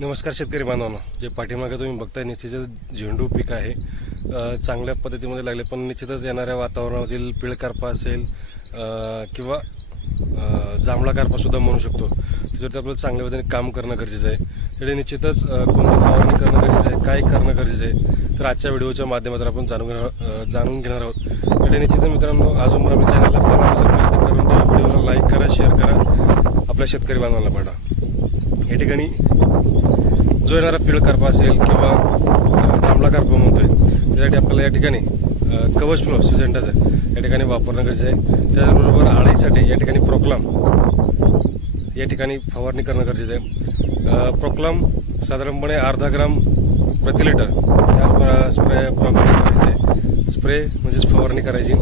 नमस्कार शेतकरी बांधवांनो. जे पाठीमागे तुम्ही बघताय निश्चितच झेंडू पीक आहे. चांगल्या पद्धतीमध्ये लागले पण निश्चितच येणाऱ्या वातावरणामधील पिळकारपा असेल किंवा जांभळा कारपासुद्धा म्हणू शकतो. त्याच्यावरती आपल्याला चांगल्या पद्धतीने काम करणं गरजेचं आहे. त्यामुळे निश्चितच कोणती फवारणी करणं गरजेचं आहे काय करणं गरजेचं आहे तर आजच्या व्हिडिओच्या माध्यमातून आपण जाणून घेणार जाणून घेणार आहोत. त्यामुळे निश्चितच मित्रांनो अजून मला चॅनलला फॉलो नसेल केलं तर करून त्या व्हिडिओला लाईक करा शेअर करा आपल्या शेतकरी बांधवांना पडा. या ठिकाणी जो येणारा पिळ करपा असेल किंवा जांभळा करपा म्हणतोय त्यासाठी आपल्याला या ठिकाणी कवच फ्लो सिजेंटाचं या ठिकाणी वापरणं गरजेचं आहे. त्याचबरोबर आळीसाठी या ठिकाणी प्रोक्लाम या ठिकाणी फवारणी करणं गरजेचं आहे. प्रोक्लाम साधारणपणे अर्धा ग्राम प्रति लिटर. या स्प्रे प्रमाणे स्प्रे म्हणजेच फवारणी करायची.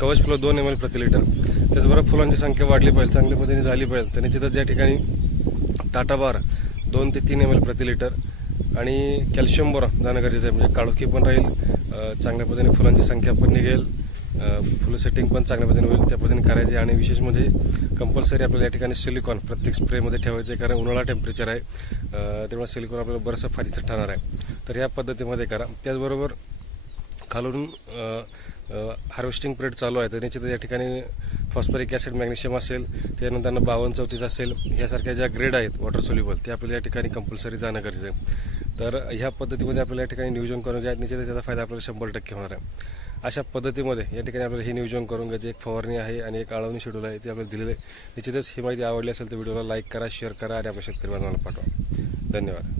कवच फ्लो दोन एम एल प्रति लिटर. त्याचबरोबर फुलांची संख्या वाढली पाहिजे चांगल्या पद्धतीने झाली पाहिजे. त्याने तिथं ज्या ठिकाणी टाटा बार दोन ते तीन एम एल प्रति लिटर आणि कॅल्शियम बोरा जाणं गरजेचं आहे. म्हणजे काळोखी पण राहील चांगल्या पद्धतीने फुलांची संख्या पण निघेल फुलं सेटिंग पण चांगल्या पद्धतीने होईल त्या पद्धतीने करायचे. आणि विशेष म्हणजे कंपल्सरी आपल्याला या ठिकाणी सिलिकॉन प्रत्येक स्प्रेमध्ये ठेवायचं आहे कारण उन्हाळा टेम्परेचर आहे. अ, त्यामुळे सिलिकॉन आपल्याला बरंचसं फायद्याचं ठरणार आहे. तर या पद्धतीमध्ये करा. त्याचबरोबर खालून हार्वेस्टिंग पिरियड चालू आहे. तर निश्चित या ठिकाणी फॉस्फरिक ॲसिड मॅग्नेशियम असेल त्यानंतर बावन्न चौतीस असेल यासारख्या ज्या ग्रेड आहेत वॉटर सोल्युबल ते आपल्याला या ठिकाणी कंपल्सरी जाणं गरजेचं आहे. तर ह्या पद्धतीमध्ये आपल्याला या ठिकाणी नियोजन करून घ्या. निश्चितच त्याचा फायदा आपल्याला शंभर टक्के होणार आहे. अशा पद्धतीमध्ये या ठिकाणी आपल्याला हे नियोजन करून घ्यायचे. एक फवारणी आहे आणि एक आळवणी शेड्यूल आहे ते आपल्याला दिलेलं आहे. निश्चितच ही माहिती आवडली असेल तर व्हिडिओला लाईक करा शेअर करा आणि आपल्या शेतकरी बांधवांना पाठवा. धन्यवाद.